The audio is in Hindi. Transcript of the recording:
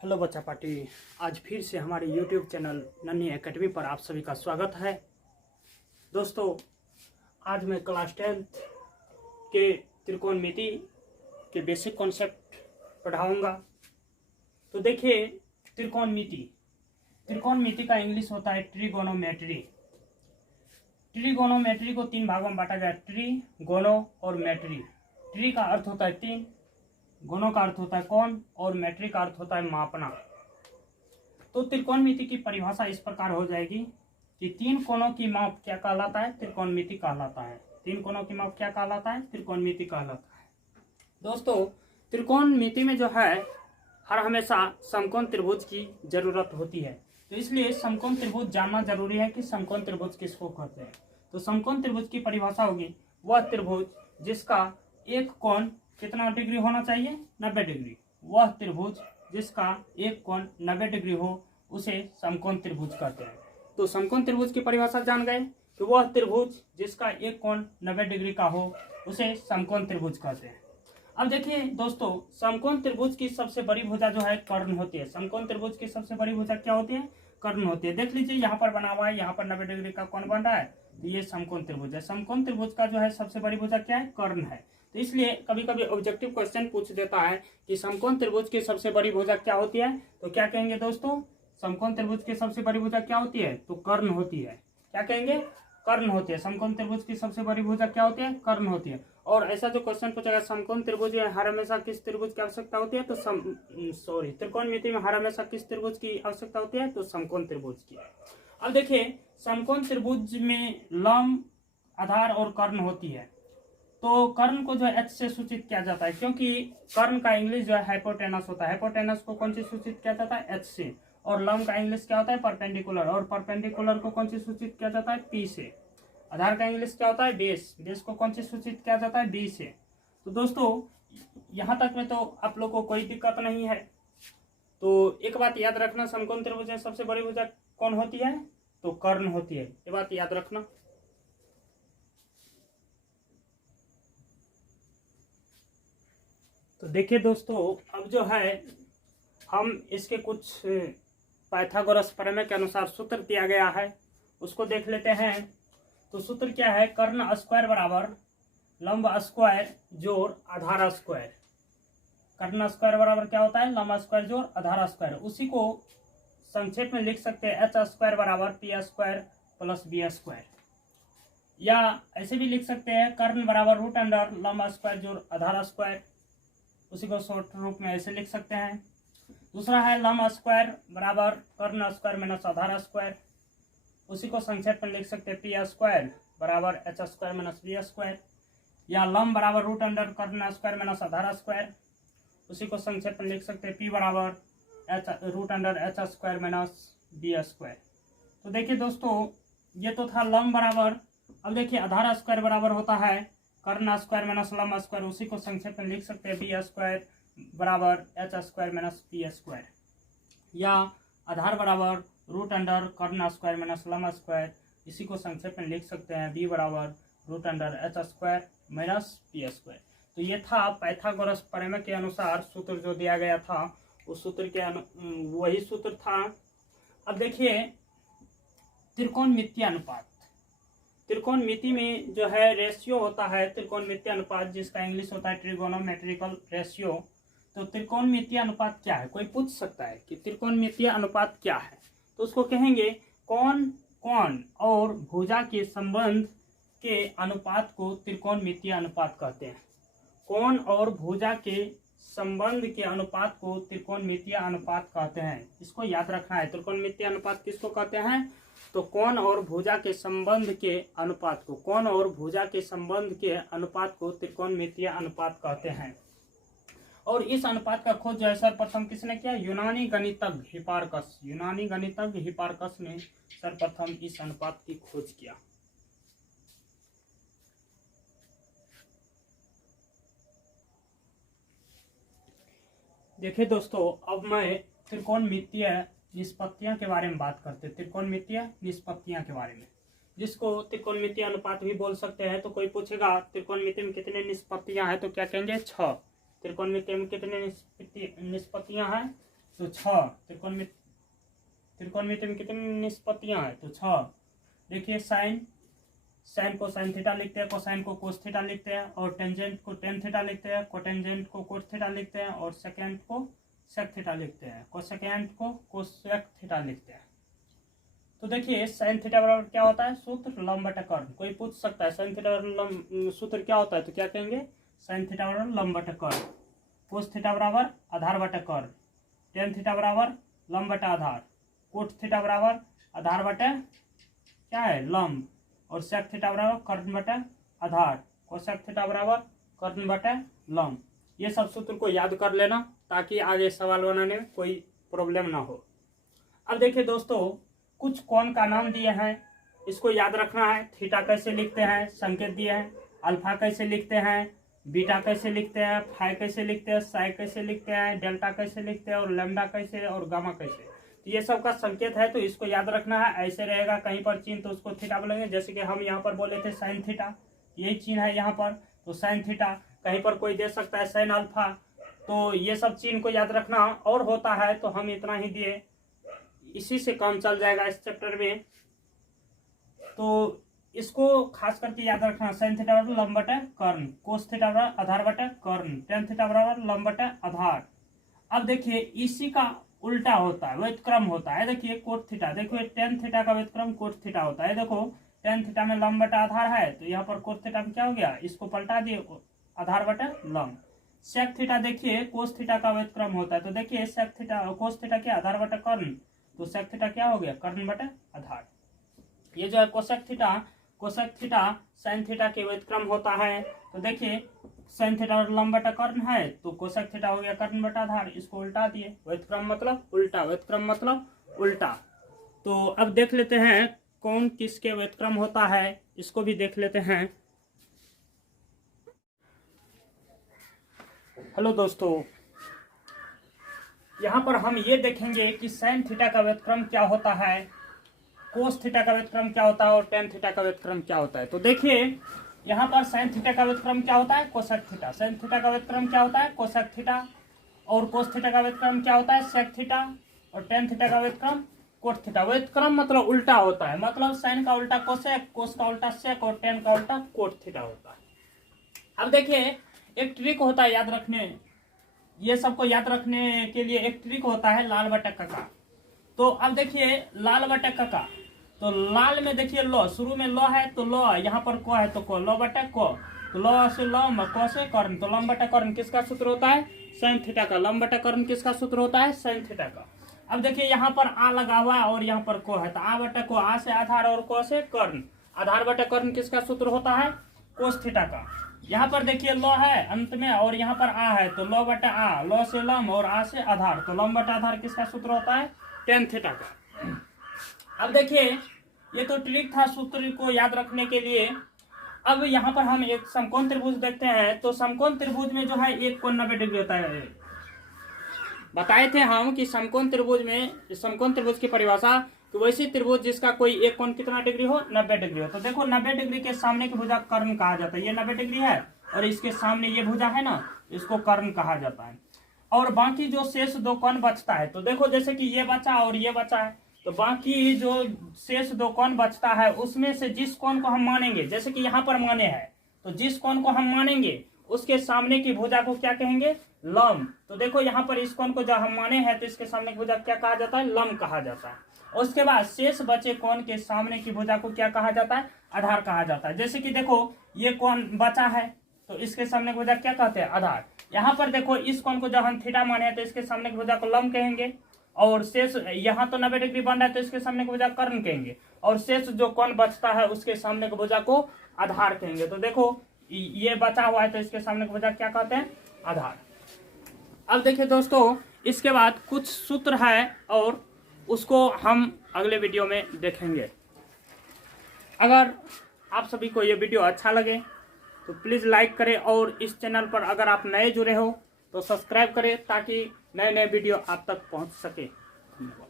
हेलो बच्चा पार्टी। आज फिर से हमारे YouTube चैनल नन्ही एकेडमी पर आप सभी का स्वागत है। दोस्तों, आज मैं क्लास 10th के त्रिकोणमिति के बेसिक कॉन्सेप्ट पढ़ाऊंगा। तो देखिए, त्रिकोणमिति का इंग्लिश होता है ट्रिगोनोमेट्री। ट्रिगोनोमेट्री को 3 भागों में बांटा गया, ट्री, गोनो और मेट्री। ट्री का अर्थ होता है 3, गोनों का अर्थ होता है कोण और मेट्रिक का अर्थ होता है मापना। तो त्रिकोणमिति की परिभाषा इस प्रकार हो जाएगी कि 3 कोणों की माप क्या कहलाता है? त्रिकोणमिति कहलाता है। 3 कोणों की माप क्या कहलाता है? त्रिकोणमिति कहलाता है। दोस्तों, त्रिकोणमिति में जो है हर हमेशा समकोण त्रिभुज की जरूरत होती है। तो इसलिए समकोण त्रिभुज जानना जरूरी है कि समकोण त्रिभुज किसको कहते हैं। तो समकोण त्रिभुज की परिभाषा होगी वह त्रिभुज जिसका एक कोण कितना डिग्री होना चाहिए? 90 डिग्री। वह त्रिभुज जिसका एक कोण 90 डिग्री हो उसे समकोण त्रिभुज कहते हैं। तो समकोण त्रिभुज की परिभाषा जान गए कि वह त्रिभुज जिसका एक कोण 90 डिग्री का हो उसे समकोण त्रिभुज कहते हैं। अब देखिए दोस्तों, समकोण त्रिभुज की सबसे बड़ी भुजा जो है कर्ण होती है। समकोण त्रिभुज की सबसे बड़ी भुजा क्या होती है? कर्ण होती है। देख लीजिए, यहाँ पर बना हुआ है, यहाँ पर 90 डिग्री का कोण बन रहा है, तो ये समकोण त्रिभुज है। समकोण त्रिभुज का जो है सबसे बड़ी भुजा क्या है? कर्ण है। तो इसलिए कभी कभी ऑब्जेक्टिव क्वेश्चन पूछ देता है कि समकोण त्रिभुज की सबसे बड़ी भुजा क्या होती है, तो क्या कहेंगे दोस्तों? समकोण त्रिभुज की सबसे बड़ी भुजा क्या होती है? तो कर्ण होती है। क्या कहेंगे? कर्ण होती है। समकोण त्रिभुज की सबसे बड़ी भुजा क्या होती है? कर्ण होती है। और ऐसा जो क्वेश्चन पूछेगा समकोण त्रिभुज हर हमेशा किस त्रिभुज की आवश्यकता होती है? तो त्रिकोणमिति में हर हमेशा किस त्रिभुज की आवश्यकता होती है? तो समकोण त्रिभुज की। अब देखिए, समकोण त्रिभुज में लंब, आधार और कर्ण होती है। तो कर्ण को जो है एच से सूचित किया जाता है, क्योंकि कर्ण का इंग्लिश जो है हाइपोटेनस होता है। हाइपोटेनस को कौन से सूचित किया जाता है? एच से। और लंब का इंग्लिश क्या होता है? परपेंडिकुलर। और परपेंडिकुलर को कौन से सूचित किया जाता है? पी से। आधार का इंग्लिश क्या होता है? बेस। बेस को कौन से सूचित किया जाता है? बी से। तो दोस्तों, यहाँ तक में तो आप लोग को कोई दिक्कत नहीं है। तो एक बात याद रखना, समकोण त्रिभुज में सबसे बड़ी भुजा कौन होती है? तो कर्ण होती है। ये बात याद रखना। तो देखिए दोस्तों, अब जो है हम इसके कुछ पाइथागोरस प्रमेय के अनुसार सूत्र दिया गया है, उसको देख लेते हैं। तो सूत्र क्या है? कर्ण स्क्वायर बराबर लंब स्क्वायर जोड़ आधार स्क्वायर। कर्ण स्क्वायर बराबर क्या होता है? लंब स्क्वायर जोड़ आधार स्क्वायर। उसी को संक्षेप में लिख सकते हैं एच स्क्वायर बराबर P square plus B square, या ऐसे भी लिख सकते हैं कर्ण बराबर रूट अंडर लंब स्क्वायर जोड़ आधार स्क्वायर। उसी को शॉर्ट रूप में ऐसे लिख सकते हैं। दूसरा है लंब स्क्वायर बराबर कर्ण स्क्वायर माइनस आधार स्क्वायर। उसी को संक्षेप में लिख सकते हैं पी स्क्वायर बराबर H square minus B square, या लंब बराबर रूट अंडर कर्ण स्क्वायर माइनस आधार स्क्वायर। उसी को संक्षेप में लिख सकते हैं पी बराबर H root under H square minus B square. तो देखिए दोस्तों, ये तो था लंब बराबर। अब देखिए, आधार स्क्वायर बराबर होता है कर्ण स्क्वायर माइनस लंब स्क्वायर। उसी को संक्षेप में लिख सकते हैं बी स्क्वायर बराबर H square minus P square, या आधार बराबर रूट अंडर कर्ण स्क्वायर माइनस लंब स्क्वायर। इसी को संक्षेप में लिख सकते हैं बी बराबर root under H square minus P square. तो ये था पाइथागोरस प्रमेय के अनुसार सूत्र जो दिया गया था, उस सूत्र के वही सूत्र था। अब देखिए, त्रिकोणमितीय अनुपात। त्रिकोणमिति में जो है रेशियो होता है त्रिकोणमितीय अनुपात, जिसका इंग्लिश होता है ट्रिगोनोमेट्रिकल रेशियो। तो त्रिकोणमितीय अनुपात क्या है? कोई पूछ सकता है कि त्रिकोणमितीय अनुपात क्या है, तो उसको कहेंगे कोण और भुजा के संबंध के अनुपात को त्रिकोणमितीय अनुपात कहते हैं। कोण और भुजा के संबंध के अनुपात को त्रिकोणमितीय अनुपात कहते हैं। इसको याद रखना है। त्रिकोणमितीय अनुपात किसको कहते हैं? तो कोण और भुजा के संबंध के अनुपात को, कोण और भुजा के संबंध के अनुपात को त्रिकोणमितीय अनुपात कहते हैं। और इस अनुपात का खोज जो है सर्वप्रथम किसने किया? यूनानी गणितज्ञ हिपार्कस। यूनानी गणितज्ञ हिपार्कस ने सर्वप्रथम इस अनुपात की खोज किया। देखिए दोस्तों, अब मैं त्रिकोणमितीय निष्पत्तियां के बारे में बात करते हैं। त्रिकोणमितीय निष्पत्तियां के बारे में, जिसको त्रिकोणमितीय अनुपात भी बोल सकते हैं। तो कोई पूछेगा त्रिकोणमिति में कितने निष्पत्तियां हैं, तो क्या कहेंगे? 6। त्रिकोणमिति में कितने निष्पत्तियां हैं? तो 6। त्रिकोणमिति में कितनी निष्पत्तियां हैं? तो 6। देखिए साइन को साइन थीटा लिखते हैं, कोसाइन को कोस थीटा लिखते हैं, और टेंजेंट को टेन थीटा लिखते हैं, कोटेंजेंट को कोट थीटा लिखते हैं, और सेकेंड को सेक थीटा लिखते हैं, कोसेकेंट को कोसेक थीटा लिखते हैं। तो देखिए साइन थीटा बराबर क्या होता है? सूत्र लंब बटा कर्ण। कोई पूछ सकता है साइन थीटा बराबर सूत्र क्या होता है, तो क्या कहेंगे? साइन थीटा बराबर लंब बटा कर्ण, कोस थीटा बराबर आधार बटा कर्ण, टेन थीटा बराबर लंब बटा आधार, कोट थीटा बराबर आधार बटा क्या है? लंब, और सेक थीटा बराबर कर्ण बटा आधार, कोसेक थीटा बराबर कर्ण बटा लंब। ये सब सूत्र को याद कर लेना ताकि आगे सवाल बनाने में कोई प्रॉब्लम ना हो। अब देखिए दोस्तों, कुछ कोण का नाम दिए हैं, इसको याद रखना है। थीटा कैसे लिखते हैं, संकेत दिए हैं। अल्फा कैसे लिखते हैं, बीटा कैसे लिखते हैं, फाई कैसे लिखते हैं, साई कैसे लिखते हैं, डेल्टा कैसे लिखते हैं, और लैम्डा कैसे, और गामा कैसे। तो ये सब का संकेत है, तो इसको याद रखना है। ऐसे रहेगा कहीं पर चिन्ह तो उसको थीटा बोलेंगे। जैसे कि हम यहाँ पर बोले थे साइन थीटा, यही चिन्ह है यहाँ पर, तो साइन थीटा। कहीं पर कोई दे सकता है साइन अल्फा, तो ये सब चिन्ह को याद रखना। और होता है तो हम इतना ही दिए, इसी से काम चल जाएगा इस चैप्टर में। तो इसको खास करके याद रखना। साइन थीटा बराबर लंब बटा कर्ण, कोस थीटा बराबर आधार बटा कर्ण, टेन थीटा बराबर लंब बटा आधार। अब देखिए इसी का उल्टा होता है, व्युत्क्रम होता है। देखिए कोट थीटा, देखिए टेन थीटा का व्युत्क्रम कोट थीटा होता है। देखो टेन थीटा में लंब बटा आधार है, तो यहाँ पर कोट थीटा में क्या हो गया? इसको पलटा दिए, आधार बटा लंब। सेक थीटा देखिए कोस थीटा का व्युत्क्रम होता है, तो देखिए सेक थीटा कोस थीटा क्या? आधार बटा कर्ण, तो सेक थीटा क्या हो गया? कर्ण बटा आधार। ये जो है कोसेक थीटा साइन थीटा के व्युत्क्रम होता है। तो देखिए साइन थीटा लंब बटा कर्ण है, तो कोसेक थीटा हो गया कर्ण बटा आधार। इसको उल्टा दिए, व्युत्क्रम मतलब उल्टा, व्युत्क्रम मतलब उल्टा। तो अब देख लेते हैं कौन किसके व्युत्क्रम होता है, इसको भी देख लेते हैं। हेलो दोस्तों, यहाँ पर हम ये देखेंगे कि साइन थीटा का व्युत्क्रम क्या होता है, कोस थीटा का व्युत्क्रम क्या होता है, और टेन थीटा का व्युत्क्रम क्या होता है। तो देखिए यहाँ पर साइन थीटा का व्युत्क्रम क्या होता है? Cosec theta. साइन थीटा का व्युत्क्रम क्या होता है? Cosec theta. और कोस थीटा का व्युत्क्रम क्या होता है? Sec theta. और टेन थीटा का व्युत्क्रम कोट थीटा। व्युत्क्रम मतलब उल्टा होता है, मतलब साइन का उल्टा कोसेक, कोस का उल्टा सेक, और टेन का उल्टा कोट थीटा होता है। अब देखिए एक ट्रिक होता है याद रखने, ये सबको याद रखने के लिए एक ट्रिक होता है लाल बटा का। तो अब देखिए लाल बटा का, तो लाल में देखिए लो, शुरू में लो है तो लो, यहाँ पर को है तो को, लो बटा को, तो लो से लो, को से कर्ण, तो लंब बटा कर्ण किसका सूत्र होता है? साइन थीटा का। लंब बटा कर्ण किसका सूत्र होता है? साइन थीटा का। अब देखिए यहाँ पर आ लगा हुआ और यहाँ पर को है, तो आ बटा को, आ से आधार और को से कर्ण। आधार बटा कर्ण किसका सूत्र होता है? कोस थीटा का। यहाँ पर देखिए लो है अंत में, और यहाँ पर आ है, तो लो बटा आ, लो से लंब और आ से आधार, तो लंब बटा आधार किसका सूत्र होता है? टेन थीटा का। अब देखिए ये तो ट्रिक था सूत्र को याद रखने के लिए। अब यहाँ पर हम एक समकोण त्रिभुज देखते हैं, तो समकोण त्रिभुज में जो है एक कोण 90 डिग्री होता है। बताए थे हम कि समकोण त्रिभुज में, समकोण त्रिभुज की परिभाषा, तो वैसी त्रिभुज जिसका कोई एक कोण कितना डिग्री हो? 90 डिग्री हो। तो देखो 90 डिग्री के सामने की भुजा कर्ण कहा जाता है। ये 90 डिग्री है और इसके सामने ये भुजा है ना, इसको कर्ण कहा जाता है। और बाकी जो शेष दो कोण बचता है, तो देखो जैसे कि ये बचा और ये बचा है, तो बाकी जो शेष दो कोण बचता है उसमें से जिस कोण को हम मानेंगे, जैसे कि यहाँ पर माने हैं, तो जिस कोण को हम मानेंगे उसके सामने की भुजा को क्या कहेंगे? लंब। तो देखो यहाँ पर इस कोण को जब हम माने हैं तो इसके सामने की भुजा क्या कहा जाता है? लंब कहा जाता है। उसके बाद शेष बचे कोण के सामने की भुजा को क्या कहा जाता है? आधार कहा जाता है। जैसे कि देखो ये कोण बचा है, तो इसके सामने की भुजा क्या कहते हैं? आधार। यहाँ पर देखो इस कोण को जब हम थीटा माने हैं तो इसके सामने की भुजा को लंब कहेंगे, और शेष यहाँ तो 90 डिग्री बन रहा है तो इसके सामने की भुजा कर्ण कहेंगे, और शेष जो कोण बचता है उसके सामने की भुजा को आधार कहेंगे। तो देखो ये बचा हुआ है तो इसके सामने की भुजा क्या कहते हैं? आधार। अब देखिए दोस्तों, इसके बाद कुछ सूत्र है और उसको हम अगले वीडियो में देखेंगे। अगर आप सभी को ये वीडियो अच्छा लगे तो प्लीज़ लाइक करें, और इस चैनल पर अगर आप नए जुड़े हो तो सब्सक्राइब करें ताकि नए नए वीडियो आप तक पहुंच सके। धन्यवाद।